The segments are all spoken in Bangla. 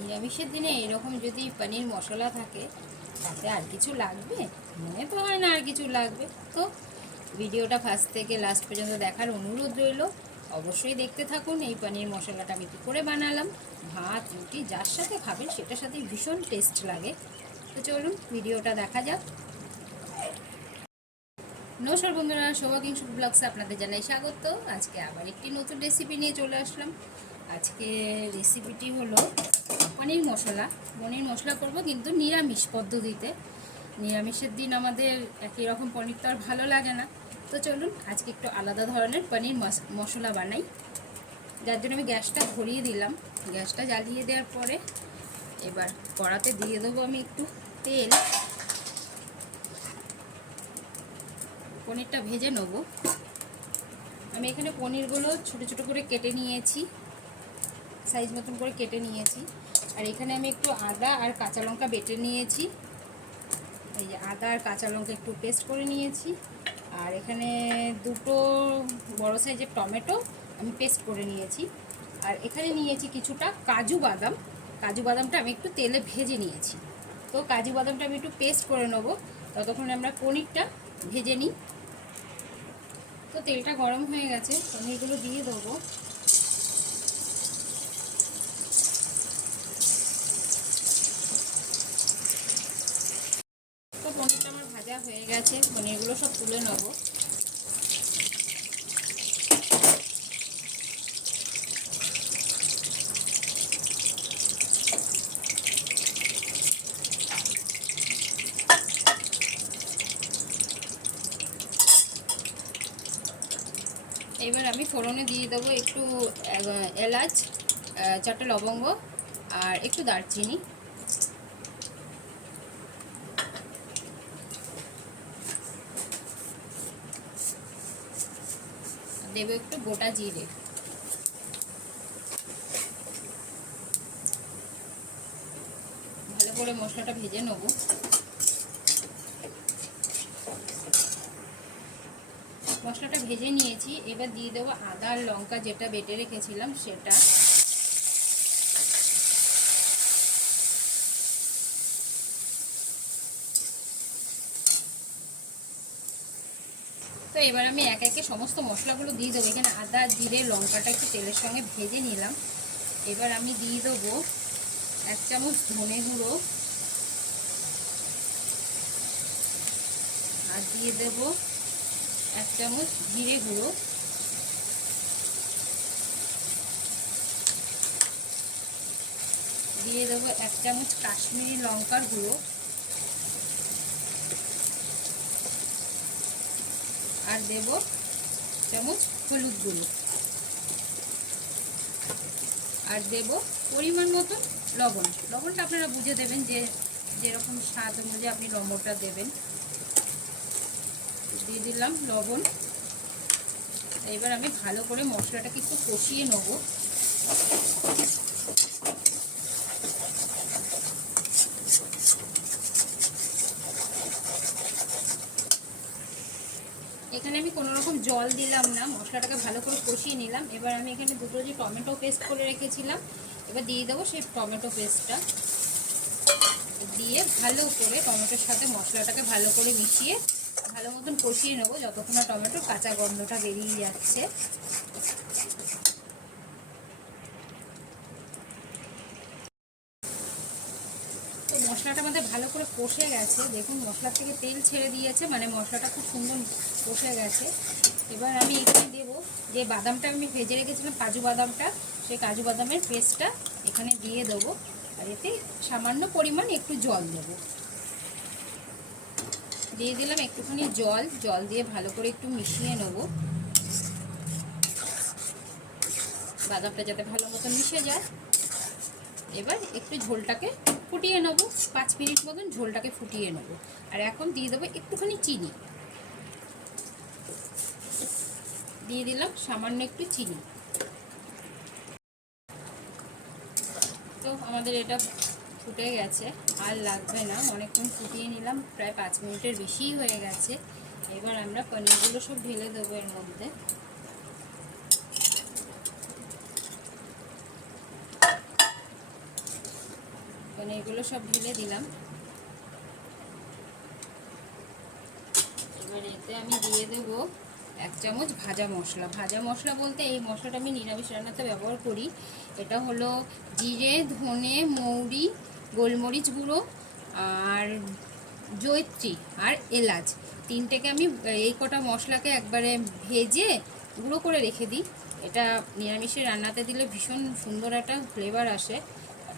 নিরামিষের দিনে এরকম যদি পনির মশলা থাকে, তাতে আর কিছু লাগবে? মনে তো হয় না আর কিছু লাগবে। তো ভিডিওটা ফার্স্ট থেকে লাস্ট পর্যন্ত দেখার অনুরোধ রইল। অবশ্যই দেখতে থাকুন, এই পনির মশলাটা আমি কী করে বানালাম? ভাত, রুটি, যার সাথে খাবেন, সেটার সাথে ভীষণ টেস্ট লাগে। তো চলুন, ভিডিওটা দেখা যাক। নমস্কার বন্ধুরা, শুভ ব্লগসে আপনাদের জানাই স্বাগত। আজকে আবার একটি নতুন রেসিপি নিয়ে চলে আসলাম। আজকে রেসিপিটি হলো পনির মশলা। পনির মশলা করব কিন্তু নিরামিষ পদ্ধতিতে। নিরামিষের দিন আমাদের একই রকম পনির তো আর ভালো লাগে না। তো চলুন, আজকে একটু আলাদা ধরনের পনির মশ- মশলা বানাই। যার জন্য আমি গ্যাসটা ভরিয়ে দিলাম। গ্যাসটা জ্বালিয়ে দেওয়ার পরে এবার কড়াতে দিয়ে দেবো আমি একটু তেল। পনিরটা ভেজে নেব। আমি এখানে পনিরগুলো ছোট ছোট করে কেটে নিয়েছি। সাইজ মতন করে কেটে নিয়েছি। আর এখানে আমি একটু আদা আর কাঁচা লঙ্কা বেটে নিয়েছি। এই যে আদা আর কাঁচা লঙ্কা একটু পেস্ট করে নিয়েছি। আর এখানে দুটো বড় সাইজের টমেটো আমি পেস্ট করে নিয়েছি। আর এখানে নিয়েছি কিছুটা কাজু বাদাম। কাজু বাদামটা আমি একটু তেলে ভেজে নিয়েছি। তো কাজু বাদামটা আমি একটু পেস্ট করে নেব। ততক্ষণ আমরা পনিরটা ভেজে নিই। তো তেলটা গরম হয়ে গেছে পনিরগুলো দিয়ে দেবো তো পনিরটা আমার ভাজা হয়ে গেছে পনিরগুলো সব তুলে নেব। এবার আমি ফোড়নে দিয়ে দেবো একটু এলাচ চারটে লবঙ্গ আর একটু দারচিনি। দেবো একটু গোটা জিরে। ভালো করে মশলাটা ভেজে নেব। মশলাটা ভেজে নিয়েছি, এবার দিয়ে দেবো আদা আর লঙ্কা যেটা বেটে রেখেছিলাম সেটা। তো এবার আমি এক একে সমস্ত মশলাগুলো দিয়ে দেবো। এখানে আদা, জিরে, লঙ্কাটা একটু তেলের সঙ্গে ভেজে নিলাম। এবার আমি দিয়ে দেবো এক চামচ ধনে গুঁড়ো। আর দিয়ে দেবো এক চামচ জিরে গুঁড়ো। দিয়ে দেবো এক চামচ কাশ্মীরি লঙ্কার গুঁড়ো। আর দেব চামচ হলুদ গুঁড়ো আর দেব পরিমাণ মতো লবণ। লবণটা আপনারা বুঝে দেবেন যে যেরকম স্বাদ অনুযায়ী আপনি লবণটা দেবেন। দিয়ে দিলাম লবণ। এবার আমি ভালো করে মশলাটাকে একটু কষিয়ে নেব। এখানে আমি কোনো রকম জল দিলাম না, মশলাটাকে ভালো করে কষিয়ে নিলাম। এবার আমি এখানে দুটো যে টমেটো পেস্ট করে রেখেছিলাম, এবার দিয়ে দেবো সেই টমেটো পেস্টটা। দিয়ে ভালো করে টমেটোর সাথে মশলাটাকে ভালো করে মিশিয়ে, ভালো মতন কষিয়ে নেব, যতক্ষণ না টমেটোর কাঁচা গন্ধটা বেরিয়ে যাচ্ছে তো মশলাটা আমাদের ভালো করে কষে গেছে। দেখুন মশলা থেকে তেল ছেড়ে দিয়েছে মানে মশলাটা খুব সুন্দর কষে গেছে। এবার আমি এখানে দেব যে বাদামটা আমি ভেজে রেখেছিলাম, কাজু বাদামটা, সেই কাজু বাদামের পেস্টটা এখানে দিয়ে দেবো। আর এতে সামান্য পরিমাণ একটু জল দেবো। দিয়ে দিলাম একটুখানি জল জল দিয়ে ভালো করে একটু মিশিয়ে নেব। বাদামটা যাতে ভালো মতো মিশে যায়। এবার একটু ঝোলটাকে ফুটিয়ে নেব। পাঁচ মিনিট মতন ঝোলটাকে ফুটিয়ে নেব। আর এখন দিয়ে দেবো একটুখানি চিনি। দিয়ে দিলাম সামান্য একটু চিনি। তো আমাদের এটা ফুটে গেছে। আর লাগবে না। অনেকক্ষণ ফুটিয়ে নিলাম। প্রায় পাঁচ মিনিটের বেশিই হয়ে গেছে। এবার আমরা পনিরগুলো সব ঢেলে দেবো এর মধ্যে। পনিরগুলো সব ঢেলে দিলাম। এবার এতে আমি দিয়ে দেব এক চামচ ভাজা মশলা। ভাজা মশলা বলতে এই মশলাটা আমি নিরামিষ রান্নাতে ব্যবহার করি। এটা হলো জিরে, ধনে, মৌরি, গোলমরিচ গুঁড়ো আর জৈত্রী আর এলাচ। তিনটেকে আমি এই কটা মশলাকে একবারে ভেজে গুঁড়ো করে রেখে দিই। এটা নিরামিষের রান্নাতে দিলে ভীষণ সুন্দর একটা ফ্লেভার আসে।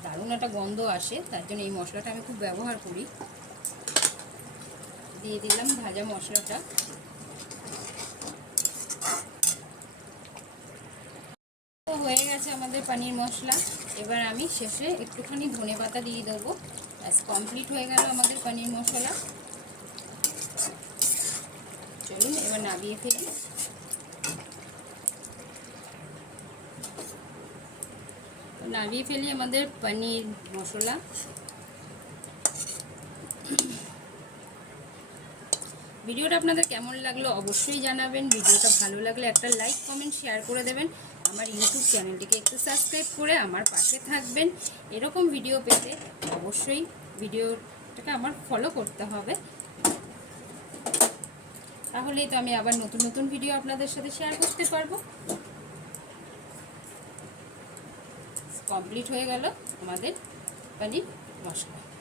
দারুণ একটা গন্ধ আসে, তার জন্য এই মশলাটা আমি খুব ব্যবহার করি। দিয়ে দিলাম ভাজা মশলাটা। হয়ে গেছে আমাদের পানির মশলা। এবার আমি শেষে একটুখানি ধনে পাতা দিয়ে দেবো। ব্যাস কমপ্লিট হয়ে গেল আমাদের পানির মশলা। চলুন, এবার নামিয়ে ফেলি। নামিয়ে ফেলি আমাদের পনির মশলা। ভিডিওটা আপনাদের কেমন লাগল অবশ্যই জানাবেন। ভিডিওটা ভালো লাগলে একটা লাইক, কমেন্ট, শেয়ার করে দেবেন। আমার ইউটিউব চ্যানেলটিকে একটু সাবস্ক্রাইব করে আমার পাশে থাকবেন। এরকম ভিডিও পেতে অবশ্যই ভিডিওটাকে আমার ফলো করতে হবে। তাহলেই তো আমি আবার নতুন নতুন ভিডিও আপনাদের সাথে শেয়ার করতে পারব। কমপ্লিট হয়ে গেল। আমাদের পানির মশলা।